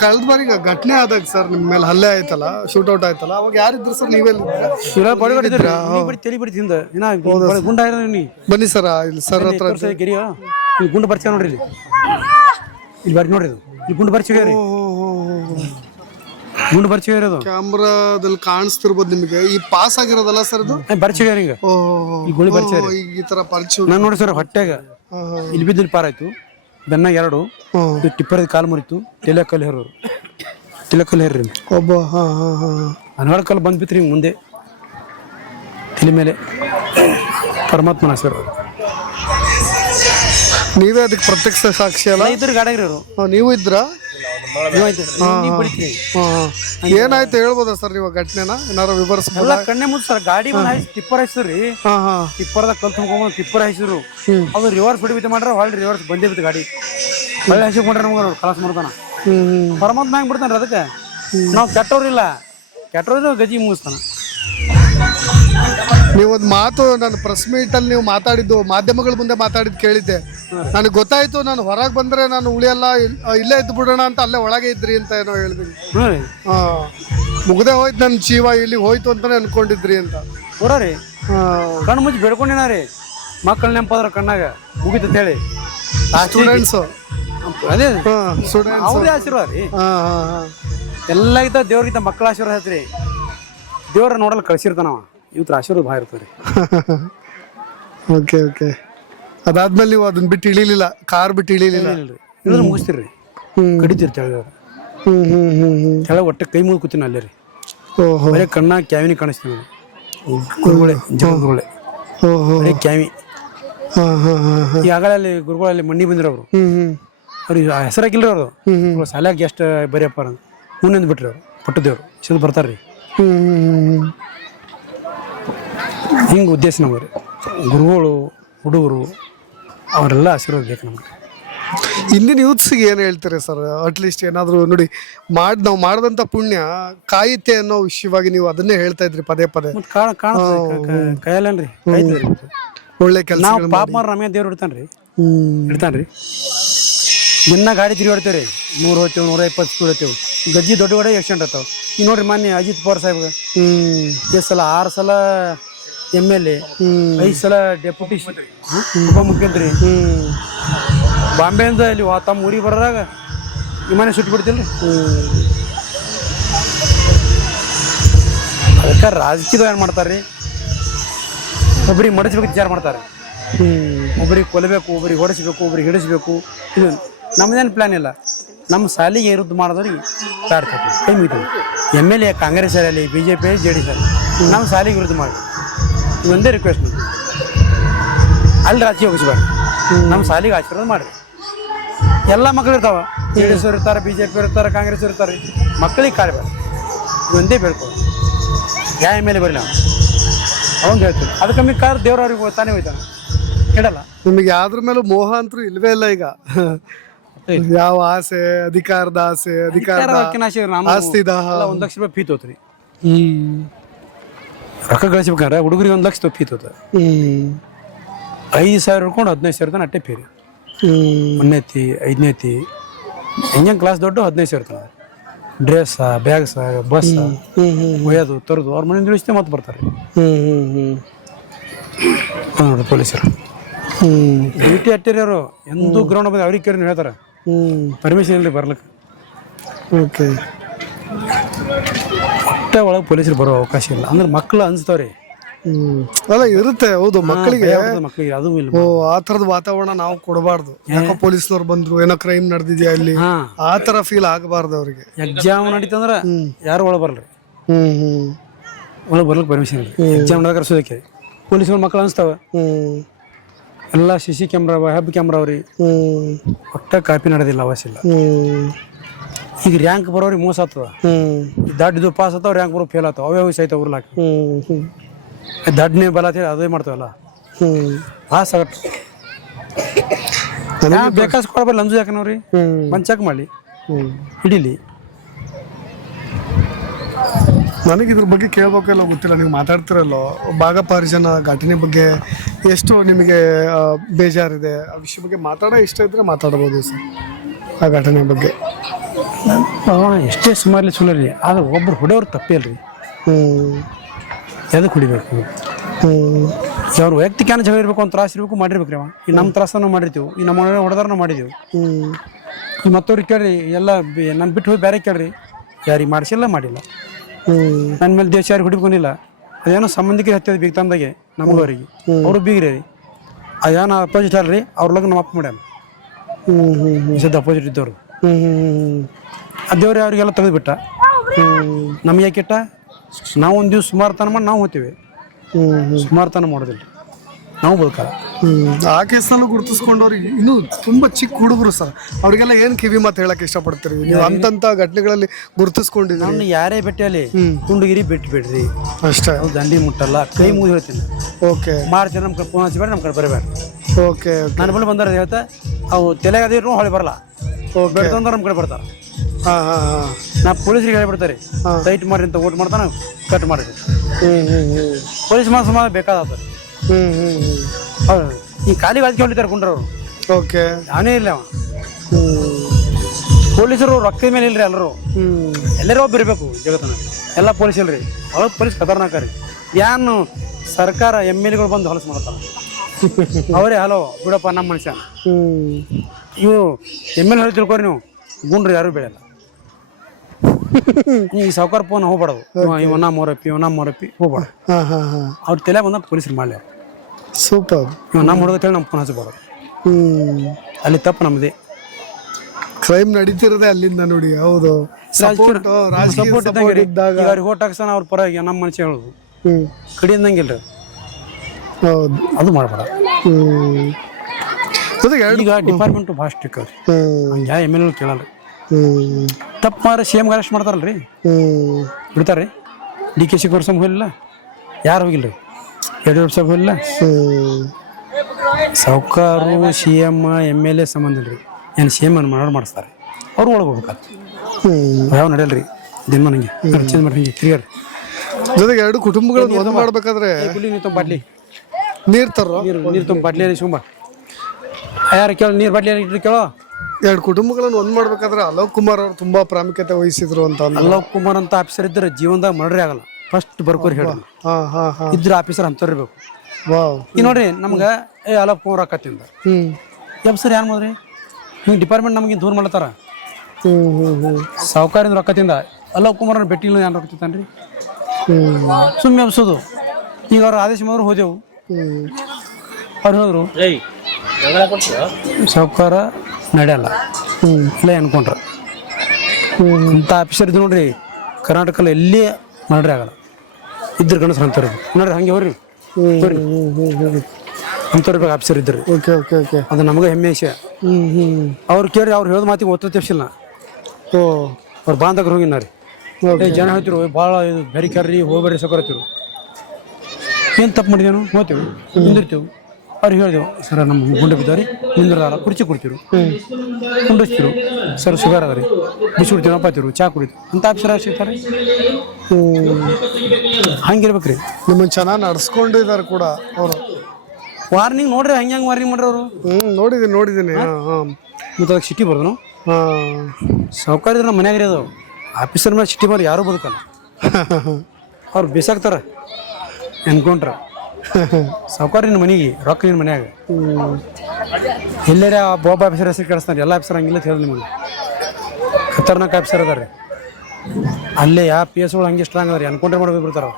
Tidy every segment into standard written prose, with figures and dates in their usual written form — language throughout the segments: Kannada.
ಕಳೆದ ಬಾರಿಗೆ ಘಟನೆ ಆದಾಗ ಸರ್ ನಿಮ್ಮ ಮೇಲೆ ಹಲ್ಲೆ ಆಯ್ತಲ್ಲ, ಶೂಟ್ಔಟ್ ಆಯ್ತಲ್ಲ, ಅವಾಗ ಯಾರಿದ್ರು ಸರ್? ನೀವೆಲ್ಲ ತಲೆ ಬಿಡ್ತಿಂದ ಗುಂಡ ಬನ್ನಿ ಸರ್, ಇಲ್ಲಿ ಸರ್ ಹತ್ರ ಗಿರಿಯ ಗುಂಡು ಬರ್ತೀವಿ ನೋಡ್ರಿ, ಇಲ್ಲಿ ಬರ್ರಿ ನೋಡ್ರಿ, ಈ ಗುಂಡು ಬರ್ತೀವಿ ಗುಂಡು ಬರ್ತೀವಿ ಇರೋದು ಕ್ಯಾಮ್ರಾದಲ್ಲಿ ಕಾಣಿಸ್ತಿರ್ಬೋದು ನಿಮಗೆ. ಈ ಪಾಸ್ ಆಗಿರೋದಲ್ಲ ಸರ್ ಇದು? ಬರ್ತೀವಿ ಹಿಂಗ ಈ ಗುಳಿ ಬರ್ತೀವಿ ಈ ತರ ಪರಿಚಯ ನಾನು ನೋಡಿ ಸರ್. ಹೊಟ್ಟೆಗ ಇಲ್ಲಿ ಬಿದ್ದಿಲ್ಲಿ ಪಾರಾಯ್ತು, ಬೆನ್ನಾಗ 2 ಟಿಪ್ಪರದ ಕಾಲು ಮುರಿತು, ತೆಲೆಕಲ್ಲು ಹೇರೋರು, ತೆಲೆಕಲ್ಲು ಹೇರ್ರಿ ಒಬ್ಬ. ಹನ್ನೆರಡು ಕಲ್ಲು ಬಂದು ಬಿತ್ರಿ ಹಿಂಗೆ ಮುಂದೆ ತಲೆ ಮೇಲೆ. ಪರಮಾತ್ಮನ ಸರ್, ನೀವೇ ಅದಕ್ಕೆ ಪ್ರತ್ಯಕ್ಷ ಸಾಕ್ಷಿ ಅಲ್ಲ? ಇದ್ರ ಗಾಡಿಗ್ರಿ ನೀವು ಇದ್ರ? ಏನಾಯ್ತು ಹೇಳ್ಬೋದಾ ಸರ್ ನೀವು ಘಟನೆನ? ಏನಾರು ವಿವರಿಸ್ಬೋದ? ಕಣ್ಣೆ ಮುಂದೆ ಸರ್ ಗಾಡಿ ಟಿಪ್ಪರ್ ಹಾಯ್ಸ್ರಿ, ಟಿಪ್ಪರ್ದಾಗ ಕಲ್ ತುಂಬ್ಕೊಂಡ್ ಟಿಪ್ಪರ್ ಹಾಯ್ಸಿದ್ರು. ಅದು ರಿವರ್ಸ್ ಬಿಟ್ಟು ಮಾಡ್ರ ಹೊಳ್ಳಿ ರಿವರ್ಸ್ ಬಂದೇ ಬಿತ್ತು ಗಾಡಿ. ಹೊಳ್ಳಿ ಹಾಸಿಕೊಂಡ್ರೆ ನಮ್ಗೆ ಕಲಾಸ್ ಮಾಡ್ತಾನ. ಪರಮಾತ್ಮ ಹೆಂಗ್ ಬಿಡ್ತಾನ ಅದಕ್ಕೆ. ನಾವು ಕೆಟ್ಟವ್ರಿಲ್ಲ, ಕೆಟ್ಟವ್ರು ಗಜಿ ಮುಗಿಸ್ತಾನ. ನೀವೊಂದು ಮಾತು ನಾನು ಪ್ರೆಸ್ ಮೀಟ್ ಅಲ್ಲಿ ನೀವು ಮಾತಾಡಿದ್ದು, ಮಾಧ್ಯಮಗಳ ಮುಂದೆ ಮಾತಾಡಿದ್ದು ಕೇಳಿದ್ದೆ. ನನಗೆ ಗೊತ್ತಾಯ್ತು, ನಾನು ಹೊರಗೆ ಬಂದ್ರೆ ನಾನು ಉಳಿಯಲ್ಲ, ಇಲ್ಲೇ ಇದ್ದು ಬಿಡೋಣ ಅಂತ ಅಲ್ಲೇ ಒಳಗೆ ಇದ್ರಿ ಅಂತ ಏನೋ ಹೇಳಿದ್ರಿ. ಮುಗ್ದೆ ಹೋಯ್ತು ನನ್ನ ಜೀವ, ಇಲ್ಲಿ ಹೋಯ್ತು ಅಂತಾನೆ ಅನ್ಕೊಂಡಿದ್ರಿ ಅಂತ. ಬರೋರಿ ಕಣ್ಣು ಮುಚ್ಚಿ ಬೆಳ್ಕೊಂಡಿನ ರೀ, ಮಕ್ಕಳು ನೆನಪಾದ್ರ ಕಣ್ಣಾಗ ಮುಗಿತ ಹೇಳಿ. ಸ್ಟೂಡೆಂಟ್ಸು ಅದೇ ಸ್ಟೂಡೆಂಟ್ಸ್ ಅವ್ರದೇ ಆಶೀರ್ವಾದ ರೀ. ಎಲ್ಲಾಗಿದ್ದ ದೇವ್ರಿಗಿಂತ ಮಕ್ಕಳ ಆಶೀರ್ವಾದ ಐತ್ರಿ. ದೇವ್ರ ನೋಡಲ್ಲ ಕಳ್ಸಿರ್ತಾನವ, ಇವತ್ತು ಆಶೀರ್ವಾದ ಭಾಳ ಇರ್ತದೆ. Okay okay. ಅದಾದ್ಮೇಲೆ ನೀವು ಅದನ್ನ ಬಿಟ್ಟು ಇಳಿಲಿಲ್ಲ, ಕಾರ್ ಬಿಟ್ಟು ಇಳಿಲಿಲ್ಲ? ಇಳಿದ್ರೆ ಮುಗಿಸ್ತೀರಿ, ಕಡಿತೀರಿ ತೆಳಗ. ತೆಳಗ ಒಟ್ಟೆ ಕೈ ಮುಗಿ ಕೂತೀನಿ ಅಲ್ಲೇ ರೀ. ಬರೀ ಕಣ್ಣ ಕ್ಯಾವಿನಿ ಕಾಣಿಸ್ತೀವಿ, ಗುರುಗಳೇ ಜಗದ್ಗುರುಗಳೇ ಬರೀ ಕ್ಯಾವಿ. ಈ ಆಗಲಲ್ಲಿ ಗುರುಗಳಲ್ಲಿ ಮಂಡಿ ಬಂದಿರೋರು, ಅವ್ರಿಗೆ ಹೆಸರಾಗಿಲ್ರಿ ಅವರು. ಸಾಲಾಗಿ ಎಷ್ಟು ಬರೆಯಪ್ಪ ಅಂತ ಮುಂದೆ ಬಿಟ್ರಿ ಅವ್ರು, ಪಟ್ಟದೇವ್ರು ಸಿದ್ ಬರ್ತಾರ್ರಿ. ಹಿಂಗೆ ಉದ್ದೇಶ ನಮ್ಗೆ ಗುರುಗಳು, ಹುಡುಗರು ಅವರೆಲ್ಲ ಆಶೀರ್ವಾದ ಬೇಕು ನಮ್ಗೆ. ಇಂದಿನ ಯೂತ್ಸ್ಗೆ ಏನು ಹೇಳ್ತಾರೆ ಸರ್? ಅಟ್ಲೀಸ್ಟ್ ಏನಾದರೂ ನೋಡಿ, ನಾವು ಮಾಡಿದಂಥ ಪುಣ್ಯ ಕಾಯುತ್ತೆ ಅನ್ನೋ ವಿಷಯವಾಗಿ ನೀವು ಅದನ್ನೇ ಹೇಳ್ತಾ ಇದ್ರಿ ಪದೇ ಪದೇ. ಕೈಯಲ್ಲೇನ್ರಿ, ಒಳ್ಳೆ ಕೆಲಸ. ನಾವು ಪಾಪ ಮಾರ ನಮಗೆ ದೇವ್ರು ಇಡ್ತಾನ್ರಿ, ಇಡ್ತಾನ್ರಿ. ದಿನ ಗಾಡಿ ತಿರುಗಾಡ್ತೇವ್ರಿ, 100 ಹೋಗ್ತೇವೆ, 120 ಸ್ಪೀಡ್ ಹೋಗ್ತೇವೆ. ಗಜ್ಜಿ ದೊಡ್ಡ ಗಾಡಿ ಆಕ್ಸಿಡೆಂಟ್ ಆಗ್ತಾವೆ. ಈಗ ನೋಡ್ರಿ ಮೊನ್ನೆ ಅಜಿತ್ ಪವಾರ್ ಸಾಹೇಬ್ 7 ಸಲ 6 ಸಲ MLA, 5 ಸಲ ಡೆಪ್ಯೂಟಿ ಉಪಮುಖ್ಯಮಂತ್ರಿ. ಬಾಂಬೆಯಿಂದ ಇಲ್ಲಿ ತಮ್ಮ ಊರಿಗೆ ಬರೋದಾಗ ವಿಮಾನ ಸುಟ್ಟು ಬಿಡ್ತಿಲ್ರಿ. ಅದಕ್ಕೆ ರಾಜಕೀಯದಾಗ ಏನು ಮಾಡ್ತಾರ್ರಿ, ಒಬ್ರಿಗೆ ಮಡಿಸ್ಬೇಕು ವಿಚಾರ ಮಾಡ್ತಾರೆ. ಒಬ್ರಿಗೆ ಕೊಲ್ಲಬೇಕು, ಒಬ್ರಿಗೆ ಹೊಡಿಸ್ಬೇಕು, ಒಬ್ರಿಗೆ ಹಿಡಿಸ್ಬೇಕು. ಇದು ನಮ್ಮದೇನು ಪ್ಲಾನ್ ಇಲ್ಲ. ನಮ್ಮ ಸಾಲಿಗೆ ವಿರುದ್ಧ ಮಾಡಿದವ್ರಿಗೆ ಪ್ರಾರ್ಥನೆ ಕೈ ಮುಗಿತೀವಿ. MLA ಕಾಂಗ್ರೆಸ್ ಅಲ್ಲಿ, BJP, JDS ಅಲ್ಲಿ ನಮ್ಮ ಸಾಲಿಗೆ ವಿರುದ್ಧ ಮಾಡಿ ಒಂದೇ ರಿಕ್ವೆಸ್ಟ್. ಅಲ್ಲಿ ರಾಜಕೀಯ ಹೋಗಿಸ್ಬಾರ್ದು, ನಮ್ಮ ಸಾಲಿಗೆ ಆಶೀರ್ವಾದ ಮಾಡಿ. ಎಲ್ಲ ಮಕ್ಳು ಇರ್ತಾವೆ, JDS ಅವ್ರು ಇರ್ತಾರೆ, BJP ಇರ್ತಾರೆ, ಕಾಂಗ್ರೆಸ್ ಇರ್ತಾರೆ. ಮಕ್ಕಳಿಗೆ ಕಾಡಬಾರ್ದು, ಇದೊಂದೇ ಬೇಡ್ಕೊ. ಯಾವ MLA ಬರಲಿ ನಾವು ಅವಂದು ಹೇಳ್ತೀವಿ. ಅದಕ್ಕೆ ಕಮ್ಮಿ ಕಾರ್ ದೇವ್ರವ್ರಿಗೆ ತಾನೇ ಹೋಯ್ತಾನೆ, ಹೇಳಲ್ಲ. ನಿಮಗೆ ಯಾವ್ದ್ರ ಮೇಲೂ ಮೋಹ ಅಂತೂ ಇಲ್ವೇ ಇಲ್ಲ ಈಗ. ಯಾವ ಆಸೆ, ಅಧಿಕಾರದ ಆಸೆ, ಆಸ್ತಿ ದಾಹ. 1 ಲಕ್ಷ ರೂಪಾಯಿ ಫೀ ತೋತ್ರಿ. ರೊಕ್ಕ ಗಳಿಸ್ಬೇಕಂದ್ರೆ ಹುಡುಗರಿಗೆ 1 ಲಕ್ಷ ಫೀ ತೋತ. 5,000 ಹಿಡ್ಕೊಂಡು 15,000 ತನಕ ಅಟ್ಟೆ ಫೀರಿ. 1ನೇತಿ 5ನೇತಿ ಹೆಂಗೆ ಕ್ಲಾಸ್ ದೊಡ್ಡ 15,000 ತನಕ. ಡ್ರೆಸ್, ಬ್ಯಾಗ್ಸ, ಬಸ್ ಒಯ್ಯೋದು ತರೋದು ಅವ್ರ ಮನೆಯಿಂದ ಇಳಿಸ್ತೇ ಮತ್ತೆ ಬರ್ತಾರೆ ನೋಡ್ರಿ ಪೊಲೀಸರು. ಡ್ಯೂಟಿ ಅಟ್ಟಿರಿ ಅವರು ಎಂದೂ ಗ್ರೌಂಡ್ ಬಂದು ಅವ್ರಿಗೆ ಕೇಳಿ ಹೇಳ್ತಾರೆ ಪರ್ಮಿಷನ್ ಇಲ್ರಿ ಬರ್ಲಿಕ್ಕೆ. ಓಕೆ. ಒಟ್ಟೆ ಒಳಗೆ ಪೊಲೀಸರು ಬರೋ ಅವಕಾಶ ಇಲ್ಲ. ಅಂದ್ರೆ ಮಕ್ಕಳು ಅನ್ಸ್ತಾವ್ರಿ. ಅಲ್ಲ ಇರುತ್ತೆ, ಹೌದು, ಮಕ್ಕಳಿಗೆ ಅದು ಇಲ್ಲ. ಆ ಥರದ ವಾತಾವರಣ ನಾವು ಕೊಡಬಾರ್ದು. ಯಾಕೋ ಪೊಲೀಸ್ನವ್ರು ಬಂದ್ರು, ಏನೋ ಕ್ರೈಮ್ ನಡೆದಿದ್ಯಾ ಇಲ್ಲಿ, ಆ ಥರ ಫೀಲ್ ಆಗಬಾರ್ದು ಅವ್ರಿಗೆ. ಎಕ್ಸಾಮ್ ನಡೀತಂದ್ರೆ ಯಾರು ಒಳಗೆ ಬರಲ್ರಿ, ಒಳಗೆ ಬರ್ಲಿಕ್ಕೆ ಪರ್ಮಿಷನ್ ಇಲ್ಲ. ಎಕ್ಸಾಮ್ ನಡೆದ ಕರ್ಸೋದಕ್ಕೆ ಪೊಲೀಸ್ಗಳು ಮಕ್ಕಳು ಅನಿಸ್ತಾವ. ಎಲ್ಲ CC ಕ್ಯಾಮ್ರಾ, ಹೆಬ್ ಕ್ಯಾಮ್ರಾ ಅವ್ರಿ. ಒಟ್ಟ ಕಾಪಿ ನಡೆದಿಲ್ಲ, ಅವಶ್ಯ ಇಲ್ಲ. ಈಗ ರ್ಯಾಂಕ್ ಬರೋರಿಗೆ ಮೋಸ ಆಗ್ತದ. ದಡ್ಡು ಪಾಸ್ ಆಗ್ತಾವ, ರ್ಯಾಂಕ್ ಬರೋ ಫೇಲ್ ಆಗ್ತಾವ. ಅವೇ ಸಹಿತ ಉರ್ಲಾಕ ದಡ್ಡನೇ ಬಲ ಅಂತ ಹೇಳಿ ಅದೇ ಮಾಡ್ತಾವಲ್ಲ, ಪಾಸ್ ಆಗತ್ತೆ. ಬೇಕಾಸ್ ಕೊಡ್ಬಾರ ಲಂಜು ಯಾಕನವ್ರಿ, ಬಂದು ಚೆಕ್ ಮಾಡಲಿ, ಹಿಡೀಲಿ. ನನಗೆ ಇದ್ರ ಬಗ್ಗೆ ಕೇಳ್ಬೇಕಲ್ಲ ಗೊತ್ತಿಲ್ಲ. ನೀವು ಮಾತಾಡ್ತಿರಲ್ಲೋ ಭಾಗಪರಿಜನ ಘಟನೆ ಬಗ್ಗೆ ಎಷ್ಟು ನಿಮಗೆ ಬೇಜಾರಿದೆ, ಆ ವಿಷಯ ಬಗ್ಗೆ ಮಾತಾಡೋ ಇಷ್ಟ ಇದ್ರೆ ಮಾತಾಡ್ಬೋದು ಸರ್, ಆ ಘಟನೆ ಬಗ್ಗೆ. ಎಷ್ಟೇ ಸುಮಾರಲ್ಲಿ ಸುಳ್ಳರಿ ಆದ್ರೆ ಒಬ್ರು ಹೊಡೆಯವ್ರು ತಪ್ಪೇಲ್ರಿ. ಎದಕ್ಕೆ ಹೊಡಿಬೇಕು? ಅವ್ರ ವೈಯಕ್ತಿಕ ಜಗಳ ಇರಬೇಕು, ಒಂದು ತ್ರಾಸ ಇರಬೇಕು, ಮಾಡಿರ್ಬೇಕ್ರಿ ಅವ. ಈ ನಮ್ಮ ತ್ರಾಸ ನಾವು ಮಾಡಿರ್ತೀವಿ, ಈ ನಮ್ಮ ಹೊಡೆದಾರ ನಾವು ಮಾಡಿದೀವಿ. ಈ ಮತ್ತವ್ರಿಗೆ ಕೇಳ್ರಿ, ಎಲ್ಲ ನಾನು ಬಿಟ್ಟು ಹೋಗಿ ಬೇರೆ ಕೇಳ್ರಿ, ಯಾರಿಗೆ ಮಾಡಿಸಿಲ್ಲ ಮಾಡಿಲ್ಲ. ನನ್ನ ಮೇಲೆ ದೇಶ ಯಾರಿಗೆ ಹೊಡಿಕೊಂಡಿಲ್ಲ. ಅದೇನೋ ಸಂಬಂಧಿಕರು ಹತ್ತಿದ ಬೀಗ ತಂದಾಗೆ ನಮ್ಮವರಿಗೆ ಅವರು ಬೀಗ್ರಿ. ಅದೇನೋ ಅಪೋಸಿಟ್ ಅಲ್ರಿ, ಅವ್ರ ಲಗ್ನ ನಮ್ಮ ಅಪ್ಪ ಮಾಡ್ಯಾನ. ಸದ್ಯ ಅಪೋಸಿಟ್ ಇದ್ದವ್ರು ಅದೇವ್ರಿ ಅವ್ರಿಗೆಲ್ಲ ತೆಗೆದುಬಿಟ್ಟ. ನಮ್ಗೆ ಯಾಕಿಟ್ಟ? ನಾವು ಒಂದು ದಿವ್ಸ ಸುಮಾರ್ತನ ಮಾಡಿ ನಾವು ಹೋಗ್ತೀವಿ, ಸುಮಾರ್ತನ ಮಾಡೋದಿಲ್ಲ, ನಾವು ಬದುಕಲ್ಲ. ಆ ಕೇಸ್ನಲ್ಲೂ ಗುರುತಿಸ್ಕೊಂಡವ್ರಿಗೆ ಇನ್ನೂ ತುಂಬಾ ಚಿಕ್ಕ ಹುಡುಗರು ಸರ್, ಅವ್ರಿಗೆಲ್ಲ ಏನ್ ಕಿವಿ ಮಾತು ಹೇಳಕ್ ಇಷ್ಟಪಡ್ತೀರಿ ನೀವು? ಅಂತಂತ ಘಟನೆಗಳಲ್ಲಿ ಗುರುತಿಸ್ಕೊಂಡಿದ್ದೀರಿ. ನಾನು ಯಾರೇ ಬೆಟ್ಟಲ್ಲಿ ಕುಂಡಗಿರಿ ಬಿಟ್ಟು ಬಿಡ್ರಿ ಅಷ್ಟೇ, ದಂಡಿ ಮುಟ್ಟಲ್ಲ, ಕೈ ಮುಗಿದು ಹೇಳ್ತೀನಿ. ಓಕೆ, ಮಾರ್ಚ್ ನಮ್ಮ ಕಡೆ ಫೋನ್ ಹಚ್ಚಿಬೇಡ, ನಮ್ಮ ಕಡೆ ಬರಬೇಡ. ಓಕೆ, ನನ್ನ ಬಳಿ ಬಂದಾರ ಹೇಳ್ತಾ ಅವು ತಲೆಗಾದಿರು ಹೊಳೆ ಬರಲ್ಲ, ಬೆಡ್ತಂದ್ರೆ ನಮ್ಮ ಕಡೆ ಬರ್ತಾರೆ. ನಾ ಪೊಲೀಸರಿಗೆ ಹೇಳಿಬಿಡ್ತಾರೆ, ಟೈಟ್ ಮಾಡಿ ಅಂತ ಓಟ್ ಮಾಡ್ತಾನೆ, ಕಟ್ ಮಾಡಿದ್ರು. ಪೊಲೀಸ್ ಮಾಸ ಬೇಕಾದ ಈ ಖಾಲಿ ಅದಕ್ಕೆ ಹೊಡಿತಾರೆ ಕುಂಡ್ರವ್ರು. ಓಕೆ, ನಾನೇ ಇಲ್ಲ ಅವ. ಪೊಲೀಸರು ರೊಕ್ಕದ ಮೇಲೆ ಇಲ್ರಿ, ಎಲ್ಲರೂ ಎಲ್ಲರೂ ಒಬ್ಬ ಇರಬೇಕು ಜಗತ್ತನ. ಎಲ್ಲ ಪೊಲೀಸ್ ಇಲ್ರಿ, ಒಳಗೆ ಪೊಲೀಸ್ ಖತರ್ನಾಕ ರೀ. ಏನು ಸರ್ಕಾರ MLAಗಳು ಬಂದು ಹೊಲಸು ಮಾಡ್ತಾರೆ ಅವರೇ. ಹಲೋ ಬಿಡಪ್ಪ ನಮ್ಮ ಮನುಷ್ಯ. ಇವು MLA ಹೇಳಿ ತಿಳ್ಕೊರಿ ನೀವು, ಗುಂಡ್ರು ಯಾರು ಬೆಳೆಯಲ್ಲ. ಈ ಸಾವುಕಾರ ಫೋನ್ ಹೋಗ್ಬಾರ್ದು, ಇವನ ಮೋರಪ್ಪಿ ಹೋಗ್ಬಾರ್ದು. ಅವ್ರ ತಲೆ ಬಂದ ಪೊಲೀಸರು ಮಾಡ್ಲಿ. ಸೂಪರ್. ಇವ್ ನಮ್ಮ ಹುಡುಗ ನಮ್ಮ ಫೋನ್ ಹಚ್ಚಬಾರ್ದು. ಅಲ್ಲಿ ತಪ್ಪು ನಮ್ಮದೇ. ಕ್ರೈಮ್ ನಡೀತಿರೋದೇ ಅಲ್ಲಿಂದ ನೋಡಿ. ಹೌದು, ಸಪೋರ್ಟ್ ಇದ್ದಾಗ ಅವ್ರಿಗೆ ಓಟ್ ಹಾಕ್ಸನ ಅವ್ರ ಪರವಾಗಿ ನಮ್ಮ ಮನುಷ್ಯ ಹೇಳುದು ಕಡಿಯಂದಂಗಿಲ್ರಿ, ಅದು ಮಾಡಬೇಡ. ಈಗ ಡಿಪಾರ್ಟ್ಮೆಂಟ್ ಭಾಳ ಸ್ಟ್ರಿಕ್ ಅವ್ರಿ, ಯಾ MLA ಕೇಳಲ್ರಿ. ತಪ್ಪು ಮಾರ CM ಅರೆಸ್ಟ್ ಮಾಡ್ತಾರಲ್ರಿ, ಬಿಡ್ತಾರ್ರಿ. DK ವರ್ಷ ಹೋಗಿಲ್ಲ, ಯಾರು ಹೋಗಿಲ್ರಿ, 2 ವರ್ಷ ಹೋಗಿಲ್ಲ. ಸಾವುಕಾರು CM MLA ಸಂಬಂಧ ಇಲ್ರಿ. ಏನು CM ಮಾಡೋರು ಮಾಡಿಸ್ತಾರೆ, ಅವ್ರು ಒಳಗೆ ಹೋಗ್ಬೇಕಾಗ್ತದೆ. ಯಾವ ನಡೆಯಲ್ರಿ ದಿನ ನನಗೆ ಚೇಂಜ್ ಮಾಡಿ ತಿರ್ಗಾರಿ. ಜೊತೆಗೆ ಎರಡು ಕುಟುಂಬಗಳನ್ನ ಒಂದು ಮಾಡ್ಬೇಕಾದ್ರೆ ಬಾಟ್ಲಿ ನೀರು ತರೋ, ನೀರು ತುಂಬ ಬಾಟ್ಲಿ ಸುಂಬ ಯಾರು ಕೇಳೋ, ನೀರು ಬಾಟ್ಲಿ ಇಟ್ರಿ ಕೇಳೋ. ಎರಡು ಕುಟುಂಬಗಳನ್ನು ಒಂದ್ ಮಾಡ್ಬೇಕಾದ್ರೆ ಅಲೋಕ್ ಕುಮಾರ್ ಅವ್ರು ತುಂಬಾ ಪ್ರಾಮುಖ್ಯತೆ ವಹಿಸಿದ್ರು ಅಂತ. ಅಲೋಕ್ ಕುಮಾರ್ ಅಂತ ಆಫೀಸರ್ ಇದ್ರೆ ಜೀವನದಾಗ ಮರ್ಡ್ರಿ ಆಗಲ್ಲ. ಫಸ್ಟ್ ಬರ್ಕೋರಿ ಹೇಳಿ ಇದ್ರ ಆಫೀಸರ್ ಅಂತವ್ರು ಇರ್ಬೇಕು. ಈಗ ನೋಡ್ರಿ ನಮ್ಗೆ ಅಲೋಕ್ ಕುಮಾರ್ ಆಕತ್ತಿಂದ ಸರ್ ಏನ್ ಮಾಡ್ರಿ ಹಿಂಗೆ ಡಿಪಾರ್ಟ್ಮೆಂಟ್ ನಮಗೆ ದೂರ ಮಾಡ್ತಾರ. ಸಾವುಕಾರಿಂದ ರೊಕ್ಕತಿಂದ ಅಲೋಕ್ ಕುಮಾರ್ ಭೇಟಿ ಏನ್ ರೊಕ್ಕತಿತ್ತಾನ್ರಿ, ಸುಮ್ಮನೆ ಎಬ್ಸೋದು. ಈಗ ಅವ್ರ ಆದೇಶ ಮಾಡಿದ್ರು ಹೋದೆವು, ಅವ್ರು ಹೇಳಿದ್ರು ಸಾವುಕಾರ ನಡೆಯಲ್ಲ ಇಲ್ಲ ಅನ್ಕೊಂಡ್ರ ಇಂಥ ಆಫೀಸರ್ ಇದ್ದು ನೋಡ್ರಿ. ಕರ್ನಾಟಕಲ್ಲಿ ಎಲ್ಲಿ ಮಾಡ್ರಿ ಆಗಲ್ಲ, ಇದ್ರ ಗಣಸರು ಅಂತಾರೆ ನೋಡ್ರಿ. ಹಂಗೆ ಹೋಗ್ರಿ ಅಂತವ್ರಿಗೆ ಆಫೀಸರ್ ಇದ್ರಿ, ಅದು ನಮಗೆ ಹೆಮ್ಮೆ ವಿಷಯ. ಅವ್ರು ಕೇಳಿ ಅವ್ರು ಹೇಳಿದ ಮಾತಿಗೆ ಒತ್ತ ತಪ್ಸಿಲ್ಲ. ಅವ್ರು ಬಾಂಧಕರು ಹೋಗಿನ ರೀ, ಜನ ಹೇಳ್ತಿರು ಭಾಳ ಇದು ಬೆರಿ ಕರ್ರಿ ಹೋಗ್ಬೇಡ್ರಿ ಸಕರತ್ತಿರು. ಏನು ತಪ್ಪು ಮಾಡಿದೇನು ಹೋಗ್ತೇವೆ, ನಿಂದಿರ್ತೀವಿ. ಅವ್ರಿಗೆ ಹೇಳಿದೆವು, ಸರ್ ನಮ್ಮ ಗುಂಡೆ ಬಿದ್ದಾರಿ ನಿಂದ್ರಲ್ಲ, ಕುರ್ಚಿ ಕೊಡ್ತಿರು, ಕುಂಡಿಸ್ತಿರು, ಸರ್ ಶುಗರ್ ಅದ ರೀ, ಬಿಸಿ ಕುಡ್ತೀವಿ, ಅಪ್ಪಾತಿರು, ಚಾ ಕುಡಿತೀವಿ ಅಂತ ಆಫೀಸರ್ ಸಿಗ್ತಾರೆ. ಹಂಗಿರ್ಬೇಕ್ರಿ. ನಿಮ್ಮನ್ನು ಚೆನ್ನಾಗಿ ನಡ್ಸ್ಕೊಂಡಿದ್ದಾರೆ ಕೂಡ ಅವರು. ವಾರ್ನಿಂಗ್ ನೋಡ್ರಿ, ಹಂಗೆ ವಾರ್ನಿಂಗ್ ಮಾಡ್ರಿ ಅವರು. ನೋಡಿದ್ದೀನಿ. ಮತ್ತು ಅದಕ್ಕೆ ಸಿಟಿ ಬರ್ದು ಸಾವುಕಾರ ಇದ್ರೆ ನಮ್ಮ ಮನ್ಯಾಗ ಅದು ಆಫೀಸರ್ ಮೇಲೆ ಸಿಟಿ ಮಾಡಿ ಯಾರೂ ಬದುಕಲ್ಲ. ಅವ್ರು ಬೇಸಾಕ್ತಾರೆ ಅನ್ಕೊಂಡ್ರ. ಸಾವುಕಾರ ನಿನ್ನ ಮನೆಗೆ ರೊಕ್ಕ ನಿನ್ನ ಮನ್ಯಾಗ ಎಲ್ಲೇ ಬಾಬ್ ಆಫೀಸರ್ ಹೆಸರು ಕಳಿಸ್ತಾರೆ. ಎಲ್ಲ ಆಫೀಸರ್ ಹಂಗಿಲ್ಲ ಹೇಳಿ ನಿಮಗೆ ಖತರ್ನಾಕ್ ಆಫೀಸರ್ ಅದಾರೆ. ಅಲ್ಲೇ ಯಾವ PSಗಳು ಹಂಗೆ ಸ್ಟ್ರಾಂಗ್ ಅದಾರೆ, ಅನ್ಕೊಂಡ್ರೆ ಮಾಡ್ಬೇಕು ಬಿಡ್ತಾರೆ.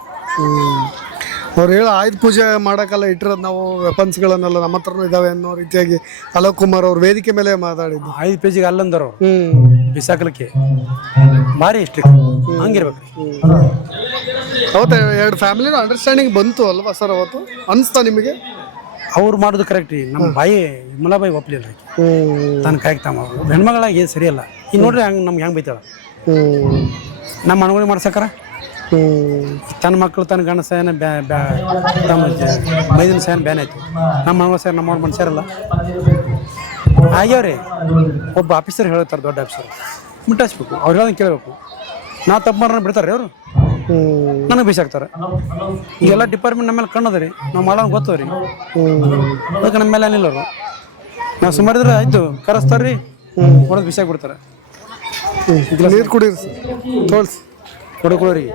ಅವ್ರು ಹೇಳೋ ಆಯುಧ ಪೂಜೆ ಮಾಡೋಕ್ಕೆಲ್ಲ ಇಟ್ಟಿರೋದು ನಾವು ವೆಪನ್ಸ್ಗಳನ್ನೆಲ್ಲ ನಮ್ಮ ಹತ್ರನೂ ಇದಾವೆ ಅನ್ನೋ ರೀತಿಯಾಗಿ ಅಲೋಕ್ ಕುಮಾರ್ ಅವ್ರ ವೇದಿಕೆ ಮೇಲೆ ಮಾತಾಡಿದ್ದು. 5 ಪೇಜಿಗೆ ಅಲ್ಲಂದರು ಬಿಸಾಕಲಿಕ್ಕೆ ಭಾರಿ ಇಷ್ಟ ಹಂಗಿರ್ಬೇಕು. ಅವತ್ತು ಎರಡು ಫ್ಯಾಮಿಲಿನ ಅಂಡರ್ಸ್ಟ್ಯಾಂಡಿಂಗ್ ಬಂತು ಅಲ್ವಾ ಸರ್ ಅವತ್ತು ಅನಿಸ್ತಾ ನಿಮಗೆ? ಅವ್ರು ಮಾಡೋದು ಕರೆಕ್ಟ್ ರೀ. ನಮ್ಮ ಬಾಯಿ ಮಲಾಬಾಯಿ ಒಪ್ಪಲಿಲ್ಲ ರೀ, ತಾನು ಕರೆಕ್ಟ್ ತಮ್ಮ ಹೆಣ್ಮಗಳಾಗಿ ಸರಿಯಲ್ಲ. ಈಗ ನೋಡ್ರಿ ಹಂಗೆ ನಮ್ಗೆ ಹೆಂಗೆ ಬೈತಾಳ ನಮ್ಮ ಅನುಗುಣಿ ಮಾಡ್ಸಕ್ಕಾರ. ತನ್ನ ಮಕ್ಕಳು ತನ್ನ ಗಂಡ ಸಾಯನ ತಮ್ಮ ಮೈದಿನ ಸಾಯನ ಬ್ಯಾನ್ ಆಯ್ತು. ನಮ್ಮ ಅಣ್ಣ ಸಾಯ ನಮ್ಮ ಮನುಷ್ಯರಲ್ಲ ಆಗ್ಯಾವ್ರಿ. ಒಬ್ಬ ಆಫೀಸರ್ ಹೇಳ್ತಾರೆ, ದೊಡ್ಡ ಆಫೀಸರ್ ಮುಟ್ಟಾಸ್ಬೇಕು, ಅವ್ರು ಹೇಳೋದನ್ನ ಕೇಳಬೇಕು. ನಾ ತಪ್ಪು ಮಾಡ್ರೆ ಬಿಡ್ತಾರೆ ಅವರು, ನನಗೆ ಬೀಸಾಕ್ತಾರೆ. ಈಗೆಲ್ಲ ಡಿಪಾರ್ಟ್ಮೆಂಟ್ ನಮ್ಮ ಮೇಲೆ ಕಣ್ಣದ ರೀ, ನಾವು ಮಾಡೋಣ ಗೊತ್ತದ ರೀ, ಅದಕ್ಕೆ ನಮ್ಮ ಮೇಲೆ ಏನಿಲ್ಲ ಅವರು. ನಾವು ಸುಮಾರಿದ್ರೆ ಆಯ್ತು ಕರೆಸ್ತಾರೆ ರೀ, ಹೊಡೆದು ಬೀಸಾಕ್ಬಿಡ್ತಾರೆ. ನೀರು ಕುಡೀರಿ ಸರ್ ತೋಳ್ಸಿ ಹುಡುಗರಿಗೆ